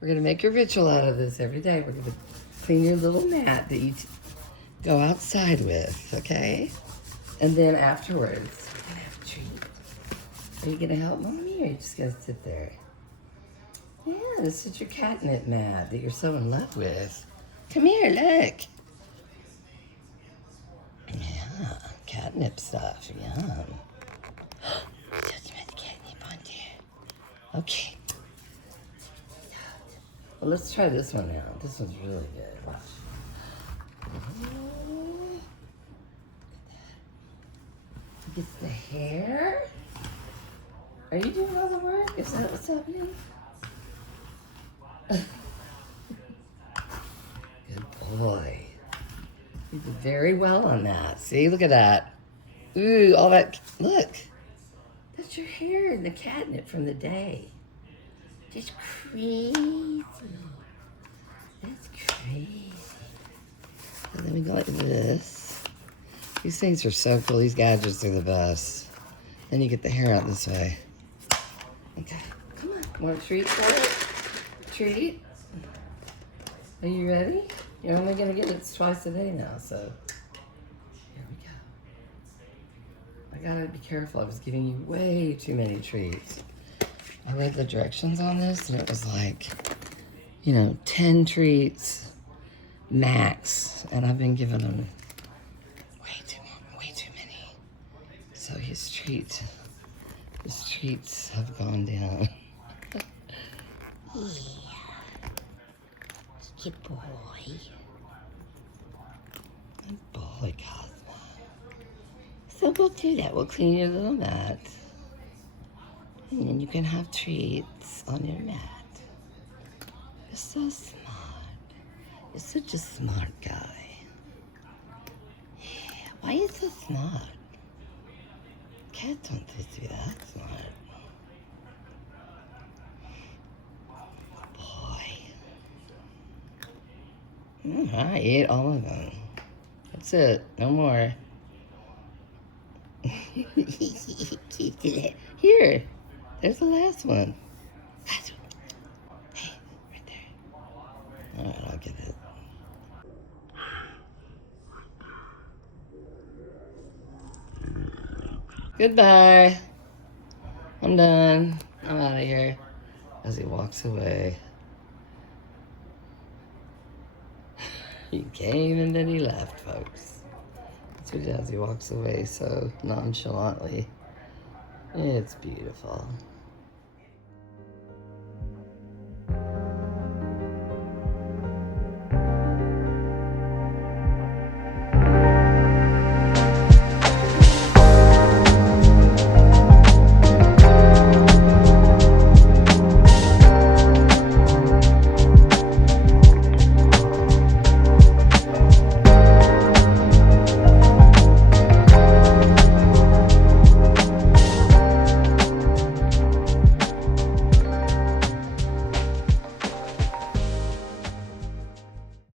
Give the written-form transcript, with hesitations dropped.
We're gonna make a ritual out of this every day. We're gonna clean your little mat that you go outside with, okay? And then afterwards, we're gonna have a treat. Are you gonna help Mommy, or are you just gonna sit there? Yeah, this is your catnip mat that you're so in love with. Come here, look. Yeah, catnip stuff, yum. Catnip on there. Okay. Well, let's try this one out. This one's really good. Watch. Gets the hair. Are you doing all the work? Is that what's happening? Good boy. You did very well on that. See, look at that. Ooh, all that. Look. That's your hair and the catnip from the day. Just crazy. That's crazy. And then we go like this. These things are so cool. These gadgets are the best. Then you get the hair out this way. Okay, come on. Want a treat for it? Treat? Are you ready? You're only gonna get it twice a day now, so here we go. I gotta be careful. I was giving you way too many treats. I read the directions on this, and it was like, 10 treats max, and I've been giving him way too many. So his treats have gone down. Yeah. Good boy. Good boy, Cosmo. So we'll do that. We'll clean your little mat. And then you can have treats on your mat. You're so smart. You're such a smart guy. Yeah. Why are you so smart? Cats aren't supposed to be that smart. I ate all of them. That's it. No more. Here. There's the last one. Hey, right there. Alright, I'll get it. Goodbye. I'm done. I'm out of here. As he walks away. He came and then he left, folks. That's what he does. He walks away so nonchalantly. It's beautiful.